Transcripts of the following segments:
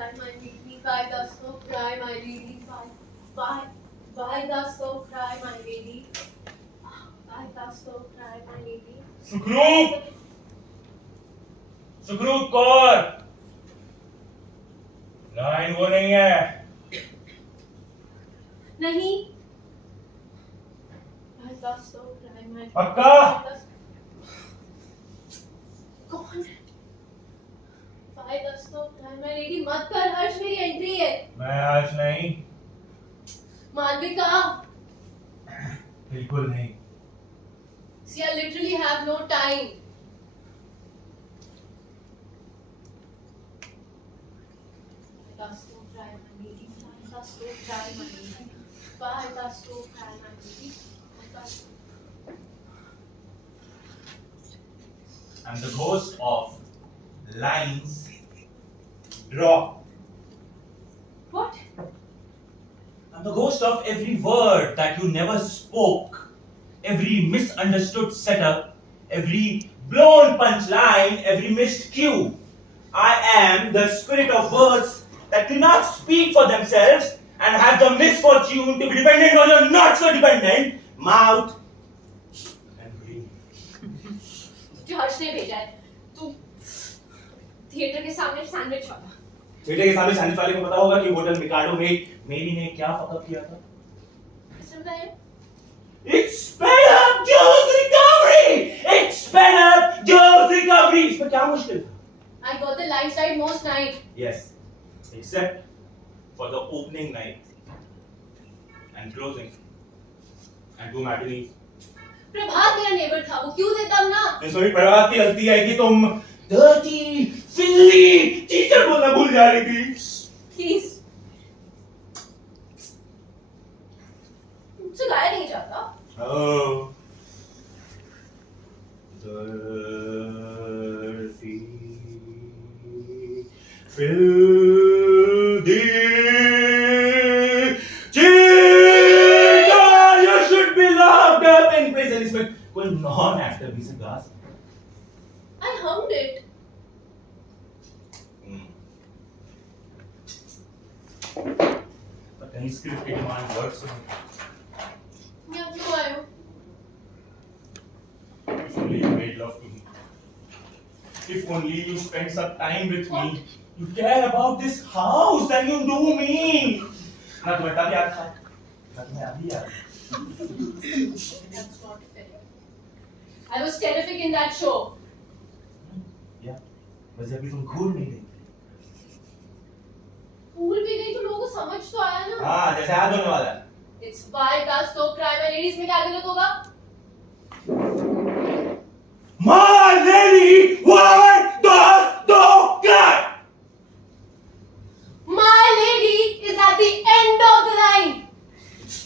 cry, my lady? Why dost thou cry, my lady? Why dost thou cry, my lady? Why dost thou cry, my lady? सुखरूप सुखरूप Kaur line वो नहीं है नहीं. Why dost thou cry, my lady? पक्का कौन है? Why dost thou cry, my lady? मत कर, हर्ष मेरी एंट्री है. मैं आज नहीं मालविका. बिल्कुल नहीं See, I literally have no time. Why dost thou cry, my lady? Why dost thou cry, my lady? Why dost thou cry, my lady? Why dost I'm the ghost of lines draw What? I'm the ghost of every word that you never spoke, every misunderstood setup, every blown punchline, every missed cue. I am the spirit of words that cannot speak for themselves and have the misfortune to be dependent on your not so dependent mouth and brain. जो हर्ष ने भेजा है, तू theatre के सामने sandwich वाला. Theatre के सामने सैंडविच वाले को पता होगा कि होटल मिकाडो में मेरी ने क्या फकअप किया था. It sped up Joe's recovery! It sped up Joe's recovery! इसमें क्या मुश्किल था? I got the light side most night. Yes, except for the opening night and closing and 2 matinees. प्रभात मेरा नेबर था, वो क्यों देता ना? इसमें भी प्रभात की गलती है कि तुम dirty, silly टीचर बोलना भूल जा रही थी. Please. मुझसे गाया नहीं जाता. Oh. Dirty, filthy cheater! You should be locked up in prison. इसमें कोई non-actor भी से गा सकता है. I hummed it. पर कहीं स्क्रिप्ट की डिमांड वर्ड से यहाँ क्यों आए हो? If only you made love to me. If only you spent some time with me. You care about this house than you do me. ना तुम्हें तब याद था, ना तुम्हें अभी याद. That's not fair. I was terrific in that show. या, बस अभी तुम घूर नहीं गई. भूल भी गई तो लोगों को समझ तो आया ना. हाँ, जैसे आज होने वाला है. It's why does so cry, my ladies में क्या गलत होगा? My lady, why does so cry? My lady is at the end of the line.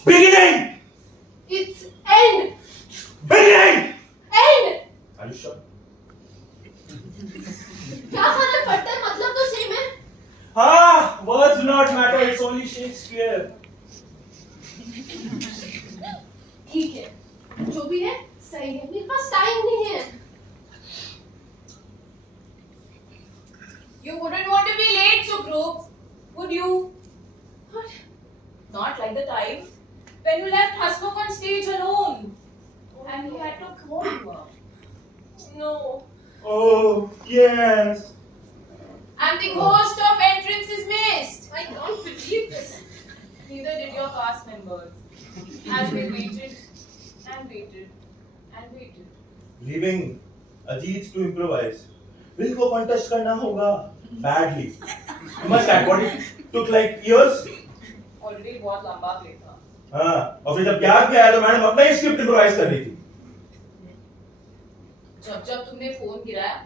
Beginning, It's end. beginning. End. Are you sure? क्या फर्क पड़ता है? मतलब तो सेम है. Ah, words do not matter. It's only Shakespeare. ठीक है, जो भी है सही है. मेरे पास टाइम नहीं है. You wouldn't want to be late, Sukhrup, would you? What? Not like the time when you left Hasmukh on stage alone and he had to call you up. No. Oh, yes. And the ghost of entrance is missed. I can't believe this. Neither did your cast members. As they waited and waited and waited. Leaving Ajit to improvise. Will को contest करना होगा badly. You must have what it took like years. Already बहुत लंबा play था. हाँ, और फिर जब याद में आया तो मैडम अपना ही स्क्रिप्ट इम्प्रोवाइज कर रही थी. जब तुमने फोन गिराया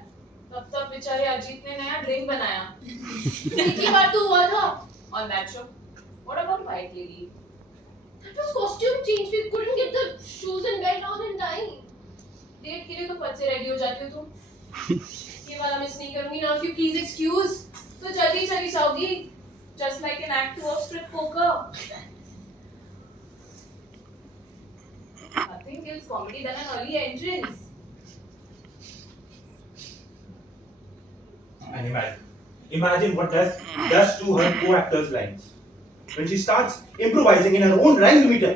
तब बेचारे अजीत ने नया ड्रिंक बनाया. कितनी बार तो हुआ था. On that show. What about White Lady? That was costume change. We couldn't get the shoes and belt on in time. Date के लिए तो फट से रेडी हो जाती हो तुम. ये वाला मिस नहीं करूंगी ना. If you please excuse. तो जल्दी चली जाओगी. Just like an act two of strip poker. Nothing kills comedy than an early entrance. And imagine, Imagine what does to her co-actors' lines when she starts improvising in her own rhyme meter.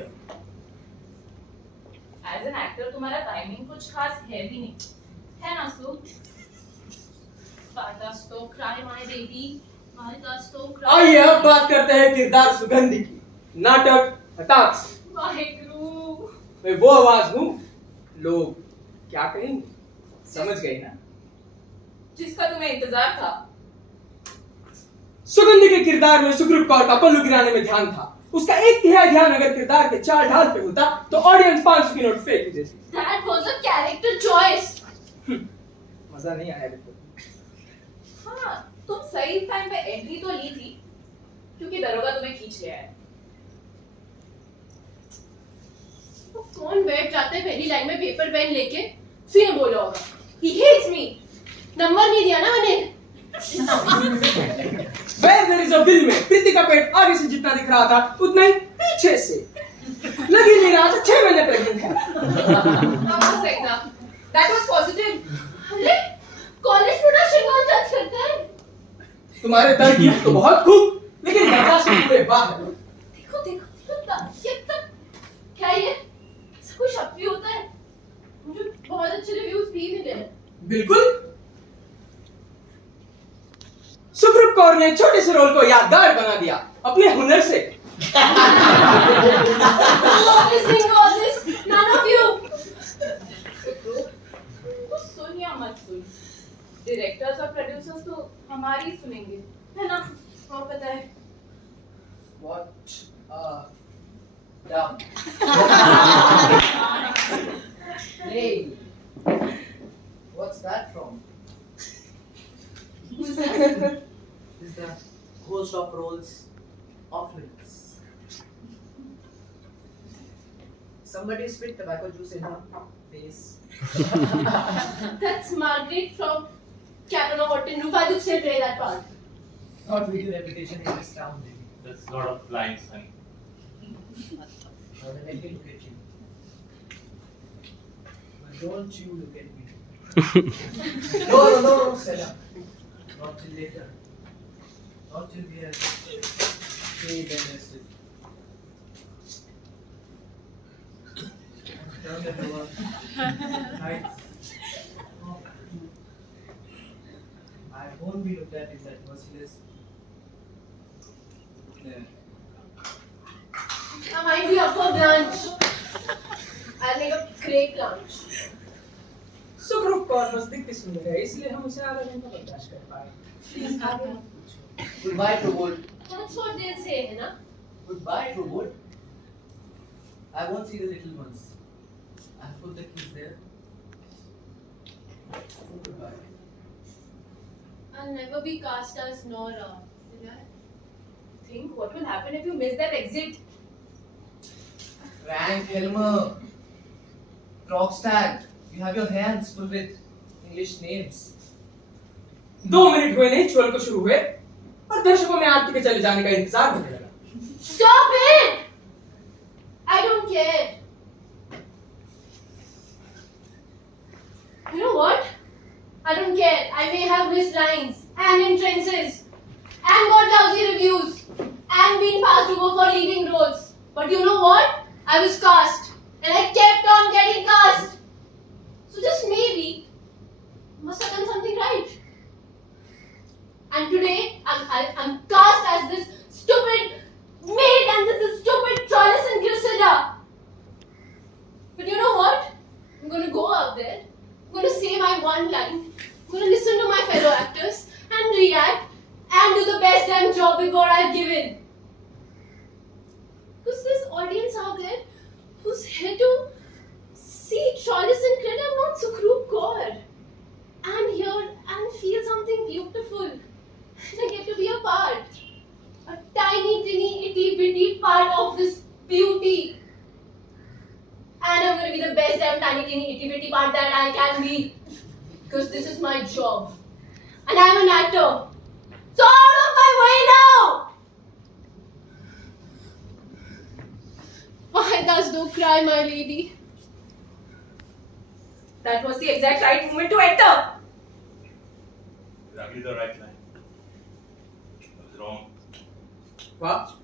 As an actor तुम्हारा timing कुछ खास है भी नहीं, है ना सु? Why dost thou cry, my baby? Why dost thou cry? आइए अब बात करते हैं किरदार सुगंधी की। नाटक हताश। वाहेगुरु। मैं वो आवाज हूँ, लोग क्या कहेंगे, समझ गए ना? जिसका तुम्हें इंतजार था। सुगंधी के किरदार में सुग्रीव कौर का पल्लू गिराने में ध्यान था। उसका एक तिहाई ध्यान अगर किरदार के चाल ढाल पे होता तो ऑडियंस 500 की नोट फेंक ही देती। That was a character choice. मजा नहीं आया बिल्कुल। हाँ, तुम सही टाइम पे एंट्री तो ली थी, क्योंकि दरोगा तुम्हें खींच लिया है। तो कौन बैठ जाता है पहली लाइन में पेपर पेन लेके? उसी ने बोला होगा। He hates me. नंबर नहीं दिया ना मैंने। Where there is a will में प्रीति का पेट आगे से जितना दिख रहा था उतना ही पीछे से लग ही नहीं रहा था 6 महीने प्रेग्नेंट है। आवाज देखना, that was positive। अरे कॉलेज प्रोडक्शन कौन जज करता है? तुम्हारे दर्द की तो बहुत खूब, लेकिन बर्दाश्त से पूरे बाहर। देखो देखो देखो ये तक क्या ये ऐसा कोई शक भी होता है? मुझे बहुत अच्छे रिव्यूज भी मिले हैं। बिल्कुल। सुग्रीव कौर ने छोटे से रोल को यादगार बना दिया अपने हुनर से। Listening to all this, none of you. तो सुन या मत सुन, डायरेक्टर्स और प्रोड्यूसर्स तो हमारी ही सुनेंगे, है ना? हाँ पता है। What dumb. Hey, what's that from? Who's that? Is the ghost of roles off limits. Somebody spit tobacco juice in her face. That's Margaret from Captain of Horton Roof. I would say play that part. Not with your reputation in this town, baby. That's a lot of lines, honey. Now then let me look at you. But don't you look at me. No, Stella. Not till later. Not till we are paid and rested. Down the door. Lights. I won't be looked at in that merciless. Yeah. I might be up for brunch. I'll make a great lunch. Sugriva Kaur बस दिखती सुंदर है, इसलिए हम उसे आधा घंटा बर्दाश्त कर पाए। Please आगे। Goodbye, Trobot. That's what they'll say, है ना? Goodbye, Trobot. I won't see the little ones. I've put the kids there. Goodbye. I'll never be cast as Nora. Will I? Think what will happen if you miss that exit? Frank Helmer. Krogstad. You have your hands full with English names. 2 minute हुए नहीं चोल को शुरू हुए और दर्शकों में आरती के चले जाने का इंतजार होने लगा। Stop it! I don't care. You know what? I don't care. I may have missed lines and entrances and got lousy reviews and been passed over for leading roles. But you know what? I was cast and I kept on getting cast. So just maybe I must have done something right. And today I'm cast as this stupid maid and this is stupid Troilus and Cressida. But you know what? I'm going to go out there. I'm going to say my one line. I'm going to listen to my fellow actors and react and do the best damn job with what I've given. Because there's audience out there who's here to see Troilus and Cressida, not Sukhrup Kaur. And hear and feel something beautiful. And I get to be a part. A tiny, teeny, itty bitty part of this beauty. And I'm going to be the best damn tiny, teeny, itty bitty part that I can be. Because this is my job. And I'm an actor. So out of my way now! Why dost thou cry, my lady? That was the exact right moment to enter. Exactly the right line. Wow.